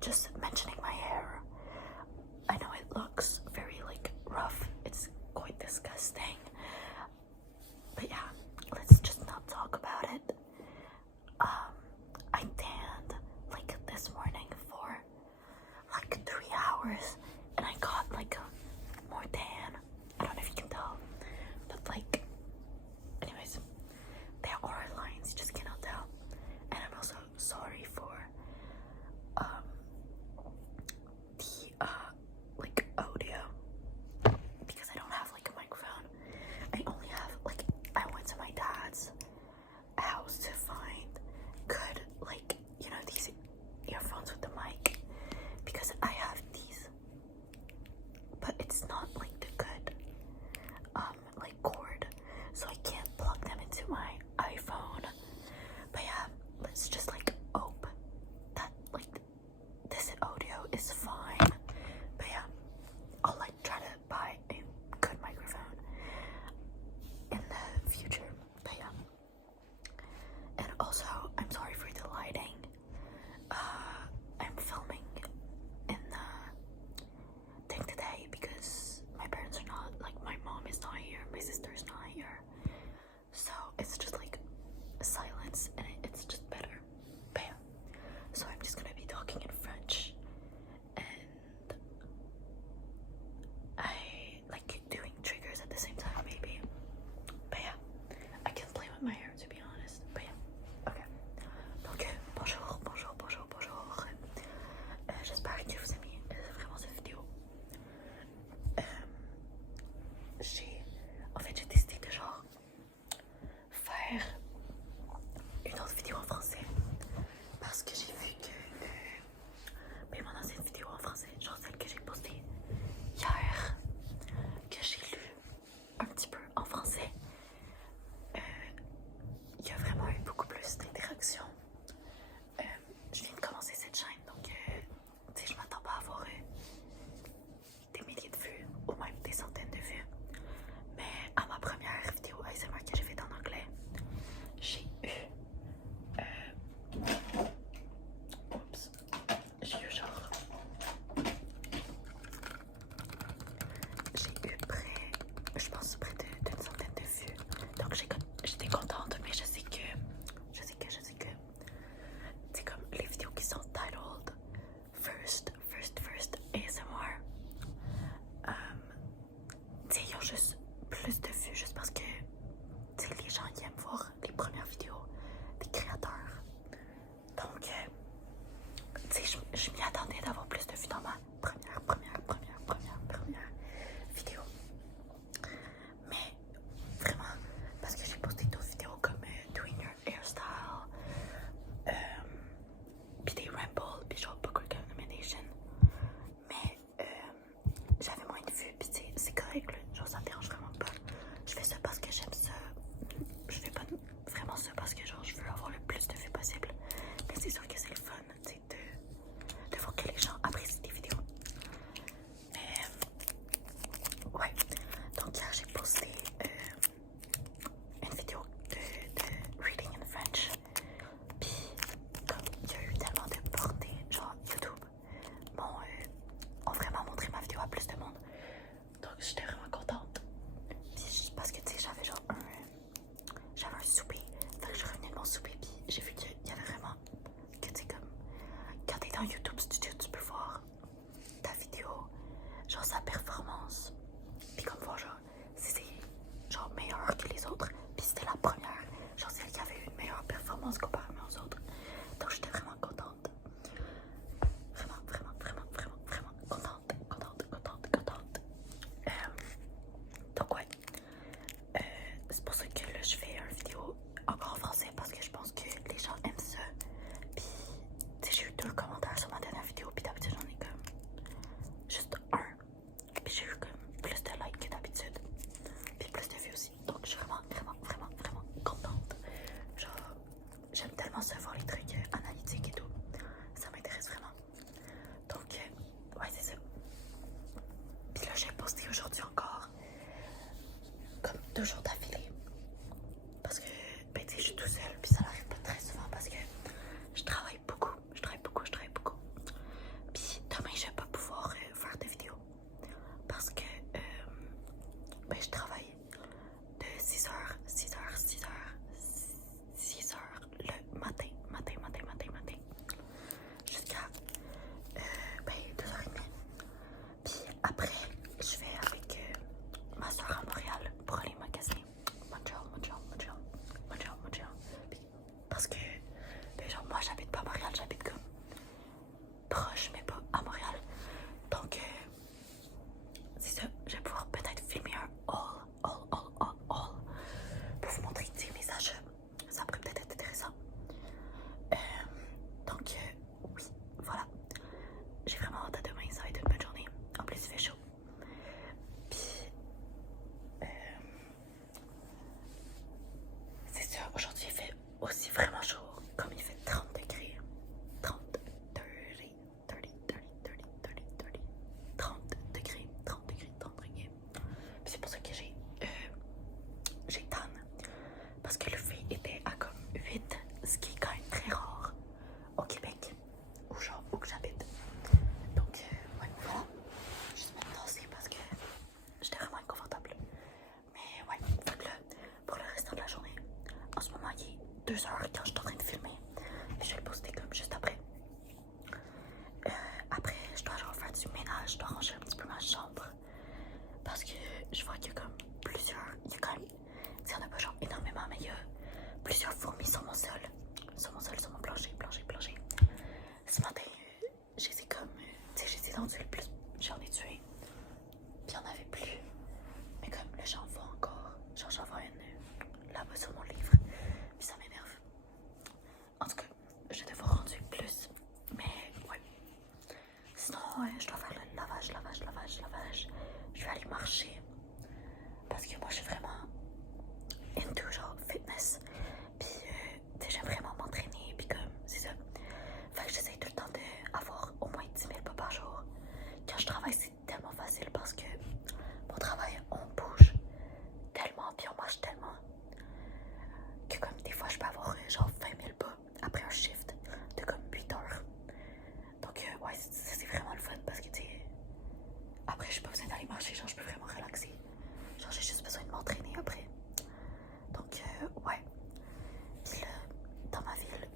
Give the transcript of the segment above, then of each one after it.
just mentioning my hair. I know it looks very like rough. It's quite disgusting. But yeah, let's just not talk about it. I tanned like this morning for like 3 hours and I got like a more tan. I don't know if you can tell, but like, anyways, there are lines, you just cannot tell. And I'm also sorry for the like audio, because I don't have like a microphone. I only have like, I went to my dad's house to find good, like, you know, these earphones with the mic, because I have these, but it's not like the good like cord, so I can't plug them into my iPhone. But yeah, let's just like hope that like this audio is fine. But yeah, I'll like try to buy a good microphone in the future. But yeah, and also I'm sorry for the lighting. I'm filming in the thing today because my parents are not, like, my mom is not here, my sister is not here, so it's just like silence and it's just better. But yeah, so I'm just gonna be talking in French, and I like doing triggers at the same time maybe. But yeah, I can play with my hair, to be honest. But yeah, okay.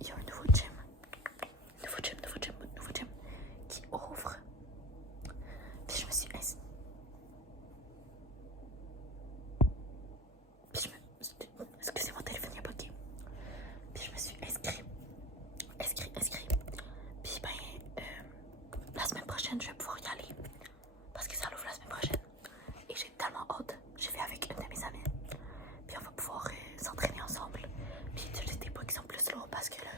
il y a un nouveau gym qui ouvre. Puis je me suis excusez, mon téléphone il a bloqué. Puis je me suis inscrit. Puis la semaine prochaine, je vais pouvoir y aller. Parce que ça l'ouvre la semaine prochaine. Et j'ai tellement hâte. J'ai fait avec une de mes amies. Puis on va pouvoir s'entraîner ensemble. Puis utiliser des poids qui sont plus lourds parce que là,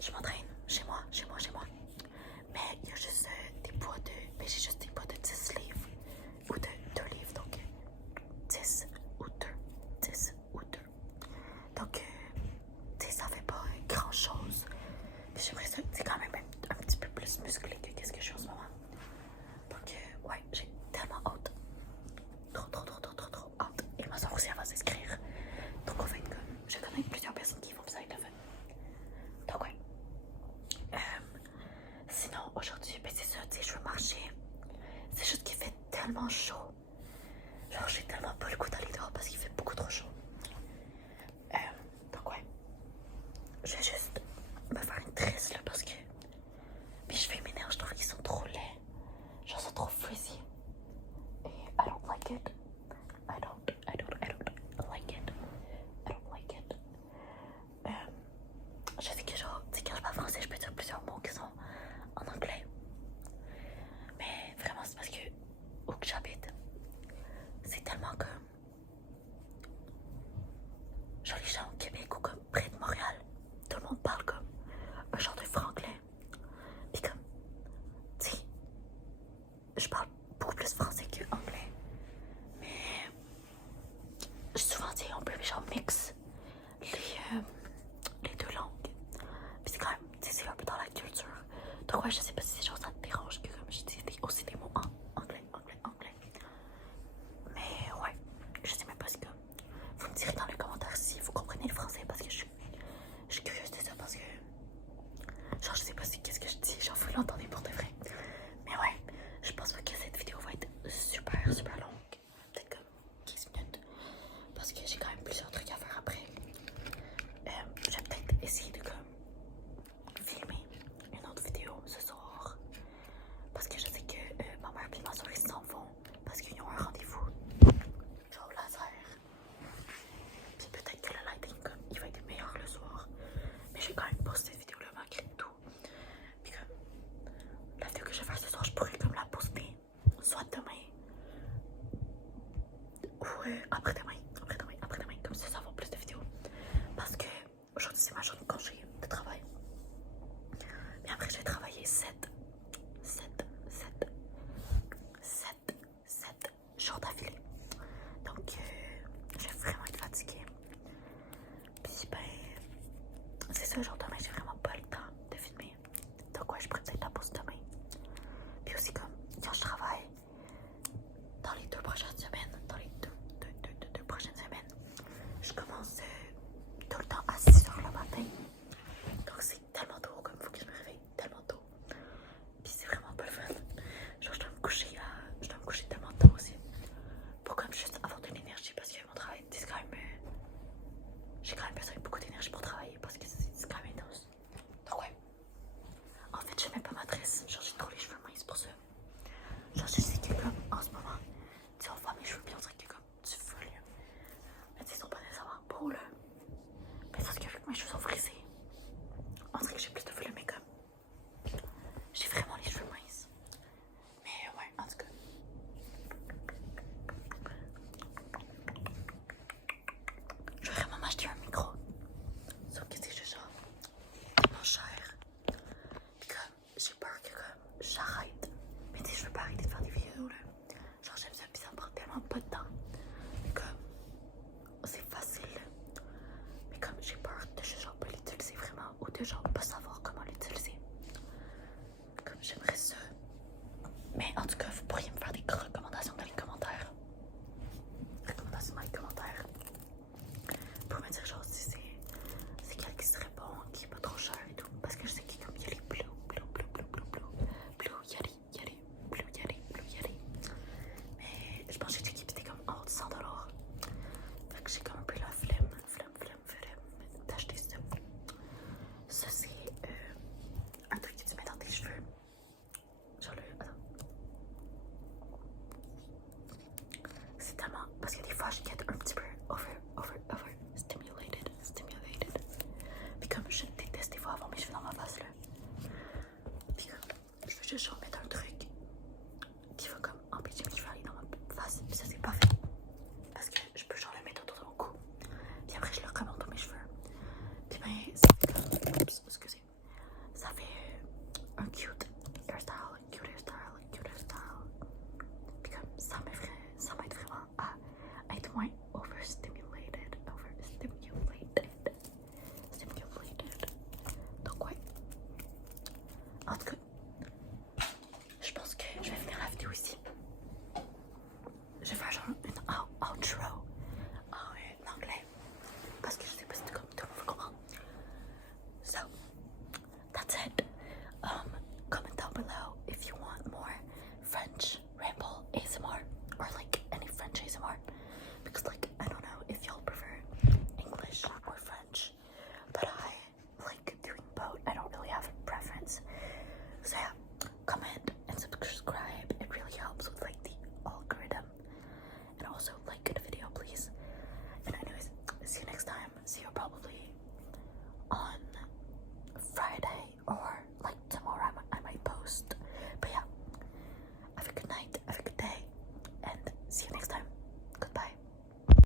je m'entraîne chez moi. Mais il y a juste des poids de... Mais j'ai juste des poids de 10 livres. Ou de 2 livres. Donc 10 ou 2. Donc, ça fait pas grand chose. Puis j'aimerais ça, c'est quand même un petit peu plus musclé que qu'est-ce que je suis en ce moment. Donc, ouais, j'ai tellement hâte. Trop hâte. Et ma soeur aussi, elle va s'inscrire. Donc, on va être comme. Je connais plusieurs personnes qui vont ça être le fun. Donc, ouais. Sinon, aujourd'hui, c'est ça, je veux marcher. C'est juste qu'il fait tellement chaud. Genre, j'ai tellement pas le goût d'aller dehors parce qu'il fait beaucoup trop chaud. Donc, ouais. Je vais juste me faire une tresse là parce que mes cheveux m'énervent, je trouve qu'ils sont trop laids. Genre, c'est trop frizzy. Et I don't like it. I don't like it. Je sais que genre, tu sais, quand je parle français, je peux dire plusieurs mots qui sont en anglais. Mais vraiment, c'est parce que où que j'habite, c'est tellement comme... Genre les gens au Québec ou comme près de Montréal, tout le monde parle comme un genre de franglais. Puis comme, tu sais, je parle beaucoup plus français que anglais. Mais souvent, tu sais, on peut genre mix les deux langues. Puis c'est quand même, tu sais, c'est un peu dans la culture. Donc ouais, je sais pas si genre ça te dérange que comme j'utilise aussi des mots en anglais. Mais ouais, je sais même pas si comme... Vous me direz dans les commentaires si vous comprenez le français parce que je suis curieuse de ça parce que genre je sais pas si qu'est-ce que je dis, genre vous l'entendez pour de vrai. Mais ouais, je pense pas que cette vidéo va être super longue. Peut-être comme 15 minutes. Parce que j'ai quand même plusieurs trucs à faire après. Je vais peut-être essayer de comme filmer une autre vidéo ce soir. Parce que je sais que ma mère et ma soeur ils s'en vont parce qu'ils ont un rendez-vous. Genre au laser. Puis peut-être que le lighting comme, il va être meilleur le soir. Mais je vais quand même poster cette vidéo là malgré tout. Puis comme la vidéo que je vais faire ce soir, je pourrais comme la poster soit demain ou après-demain. Comme ça va avoir plus de vidéos. Parce que aujourd'hui c'est ma journée de congé de travail. Mais après je vais travailler 7 jours d'affilée. Donc je vais vraiment être fatiguée. Puis ben c'est ça, genre demain j'ai vraiment pas le temps de filmer. Donc ouais, je pourrais peut-être la poster demain. Puis aussi comme quand je travaille dans les 2 prochaines semaines, deux prochaines semaines, je commence tout le temps à 6h le matin. Donc c'est tellement tôt, comme il faut que je me réveille tellement tôt. Puis c'est vraiment pas le fun. Genre je dois me coucher tellement tôt aussi. Pour comme juste avoir de l'énergie parce que mon travail, c'est quand même... j'ai quand même besoin de beaucoup d'énergie pour travailler parce que c'est quand même intense. Donc ouais. En fait, je mets pas ma tresse. Genre j'ai trop les cheveux minces pour ça. Genre je sais que comme en ce moment, tu sais, on voit mes cheveux puis on dirait que comme du feu là. Mais tu sais, ils sont pas nécessairement beaux là. Mais c'est parce que vu que mes cheveux sont frisés, on dirait que j'ai plus de feu, mais comme j'ai vraiment les cheveux minces. Mais ouais, en tout cas. Je vais vraiment m'acheter un micro. Sauf que c'est juste genre tellement cher. Puis comme j'ai peur que comme j'arrête. Mais tu sais, je veux pas arrêter de faire des vidéos là. Genre j'aime ça puis ça me prend tellement pas de temps. Mais comme c'est facile. Mais comme j'ai peur de juste genre pas l'utiliser vraiment ou de genre pas savoir